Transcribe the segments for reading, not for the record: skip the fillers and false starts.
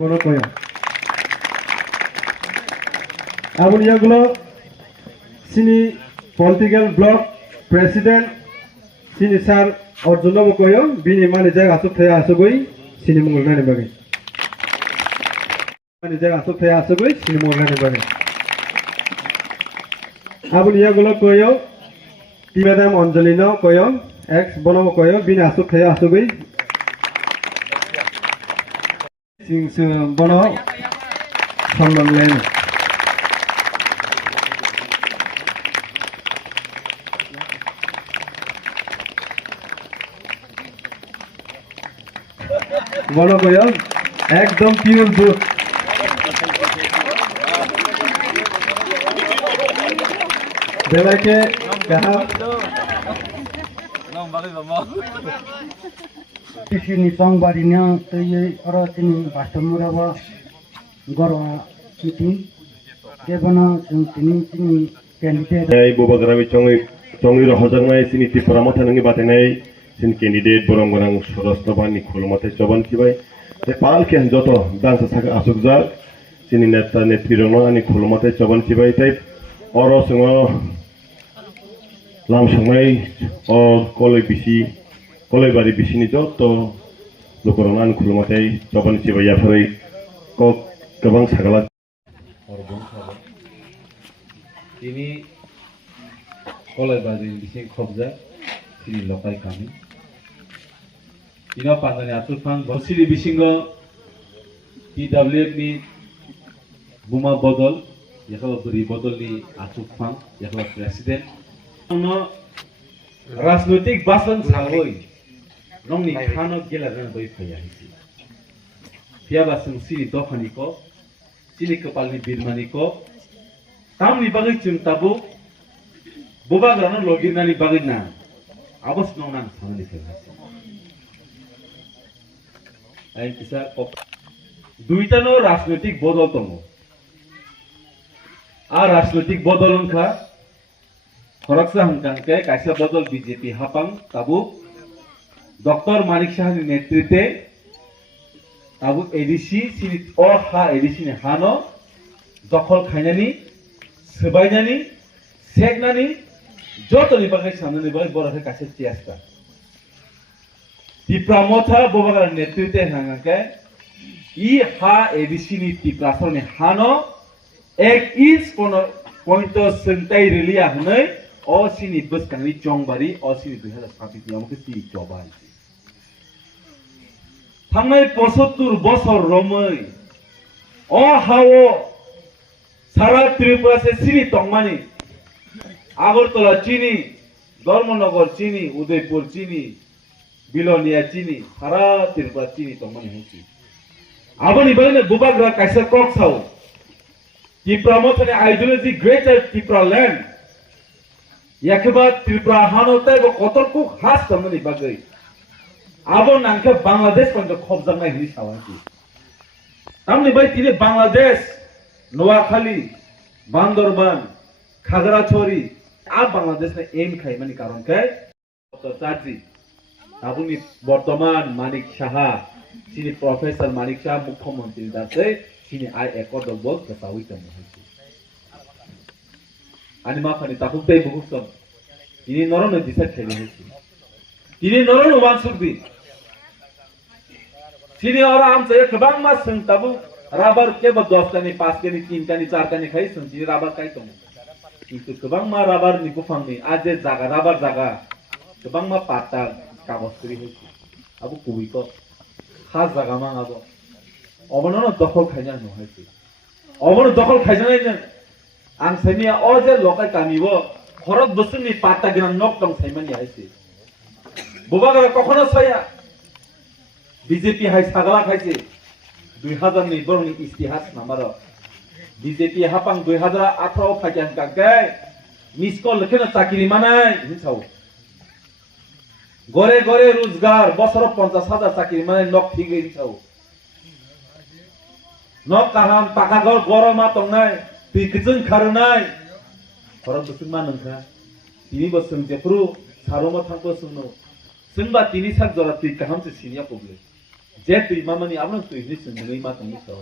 Kono koyo. Abun yagulo sini political block president sini sar Arjuna koyo bini mani jaga asuk thaya asugoi sini mungulna ni bagi. Mani jaga asuk thaya asugoi sini mungulna ni bagi. Abun yagulo koyo Madam Angelina koyo ex bono koyo bini asuk thaya asugoi sing bono সম্মান lane বলো কয় একদম pure দুধ বেলাকে কাহা Sini songbarinya tuye orang sini bahasa Murawa Gorwa meeting kebana sini candidate ay bobagrami chongi rohojangmai sini tipramata nangi batenai sin candidate borongorang sorosnabani khulmate choban kibai te palke joto dansa saka asukja sini neta netirongno ani khulmate choban kibai tai oro sungo lamsangmai o kolai bari bisini joto lokorongan khulmate choban kibai yafarai kok gabang sagala ini kolai bari bising khobja sini lokai kami ina pandani atur phang bosili bisingo PWF ni buma bodol yakala beri bodol ni atur phang yakala president no rajnotik basan sangoi nongni khano gelaran bai phaya hisi piaba sing sini dokhani ko sini kepalni birmani ko tamni bagai chung tabu boba grano logirnani bagai na abos nongnan samani khasi ai kisa duita no rajnotik bodol tongo a rajnotik bodolon kha খরকসা হংকাংকে কাইসা বদল BJP হাপাং তাবু doctor মানিক শাহনি নেতৃত্বে তাবু ADC সিনি অ হা ADC নে হানো দখল খাইনানি সবাইনানি সেকনানি যতনি বাগাই সামনে বাগাই বড়কে কাছে চেষ্টা টিপ্রামথা ববাগার নেতৃত্বে হাঙ্গাকে ই হা এডিসি নি টিপ্রাসরনি হানো এক ইঞ্চ কোন পয়েন্ট সেন্টাই রিলিয়া হनै অসিনি বসকানি চংবারি অসিনি 2026 আমাকে সি জবাই থামনাই 75 বছর রমৈ অ হাও সারা ত্রিপুরা সে সিনি তংমানি আগরতলা চিনি ধর্মনগর চিনি উদয়পুর চিনি বিলোনিয়া চিনি সারা ত্রিপুরা চিনি তংমানি হইছি আবনি বলে বুবাগ্রা কাইসা কক্সাও Tripura motane ideology greater Tripura land. Yakiba Tripura hanote bo kotorku khas tamani bagai. Abo nangke Bangladesh konjo khobjangnai hi sawanti. Tamni bai tini Bangladesh, Noakhali, Bandarban, Khagrachori a Bangladesh ne aim khai mani karon ke to charji. Abuni Bortoman Manik Shaha, sini Professor Manik Shah Mukhyamantri dase sini ai ekor bol ketahui kamu hisi. Ani maafkan takut deh buku sob. Ini noron ne disat kheli hisi. Ini noron uang surdi. Sini orang am saya kebang mas seng tabu rabar ke bad 10 kani 5 kani 3 kani 4 kani khai seng sini rabar kai kamu. Itu kebang ma rabar ni kufang ni aje jaga rabar jaga. Kebang ma pata kabos kiri hisi. Abu kubi ko khas jaga mang abu. অবনন দখল খাইনা নহইছে অবন দখল খাইজানাই না আং সাইনিয়া অজে লকাই কামিব খরত বসুনি পাতা গিনা নকদম সাইমানি আইছে বুবাগা কখনো ছায়া BJP high সাগলা খাইছে 2000 নি বরনি ইতিহাস নামার বিজেপি হাপাং 2018 ফাইজান কাকে মিস কল লেখেনা চাকরি মানাই হিসাও গরে গরে রোজগার বছর 50,000 চাকরি মানাই নক ঠিকই হিসাও Nok kaham pakagol goroma tongnai pikijun karunai korang besung manengka ini besung jepru saroma thangko sungno sungba tini sak jora ti kaham se sinia public je tui mamani abang tui ni sendiri ma tong ni so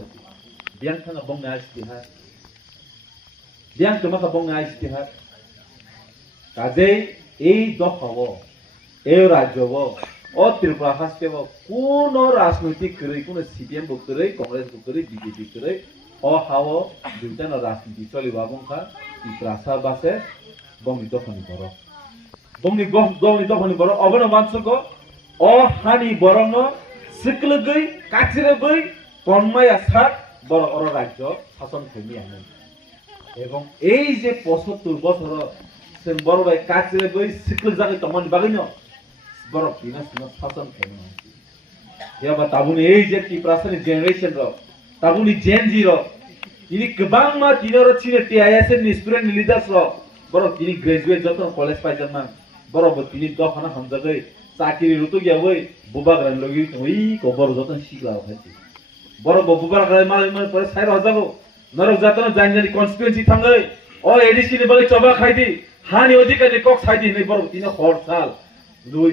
biang thang abong na istihad biang tuma ka bong na istihad kaje ei dokhawo এই রাজ্যব ও ত্রিপুরা হাসকেব কোন রাজনৈতিক করে কোন CPM বকরে Congress বকরে BJP করে ও হাও দুইটা রাজনীতি চলিবা বংখা ত্রিপুরা সাবাসে বংনি দখনি বড় বংনি দখনি বড় অবন মানসক ও হানি বরং সিকলগৈ কাচিরগৈ তন্ময়া সাত বড় অর রাজ্য শাসন করি আনে এবং এই যে 75 বছর जों बर' बाय काचिरे बै सिकल जागै तमन बागैनो बर' बिना सिना शासन खालामो याबा ताबुनि ए जे टिप्रासनि जेनेरेशन र ताबुनि जेनजी र इनि गोबां मा तिनर छिने टिआइएस नि स्टुडेन्ट लिडार्स र बर' तिनि ग्रेजुएट जतन कलेज पाइजनमा बर' ब तिनि दखना हमजगै चाकरी रुतु ग्यावै बुबाग्रान लगि ओइ को बर' जतन सिकला खाइछि बर' ब बुबाग्रान माल पर साइर हजागो नरक जतन जानि कन्स्टिट्युएन्सी थांगै ओ एडिसी नि बगै चबा खाइदि हानि अधिकारी कक साइदि नै बर' तिनि हर साल दुई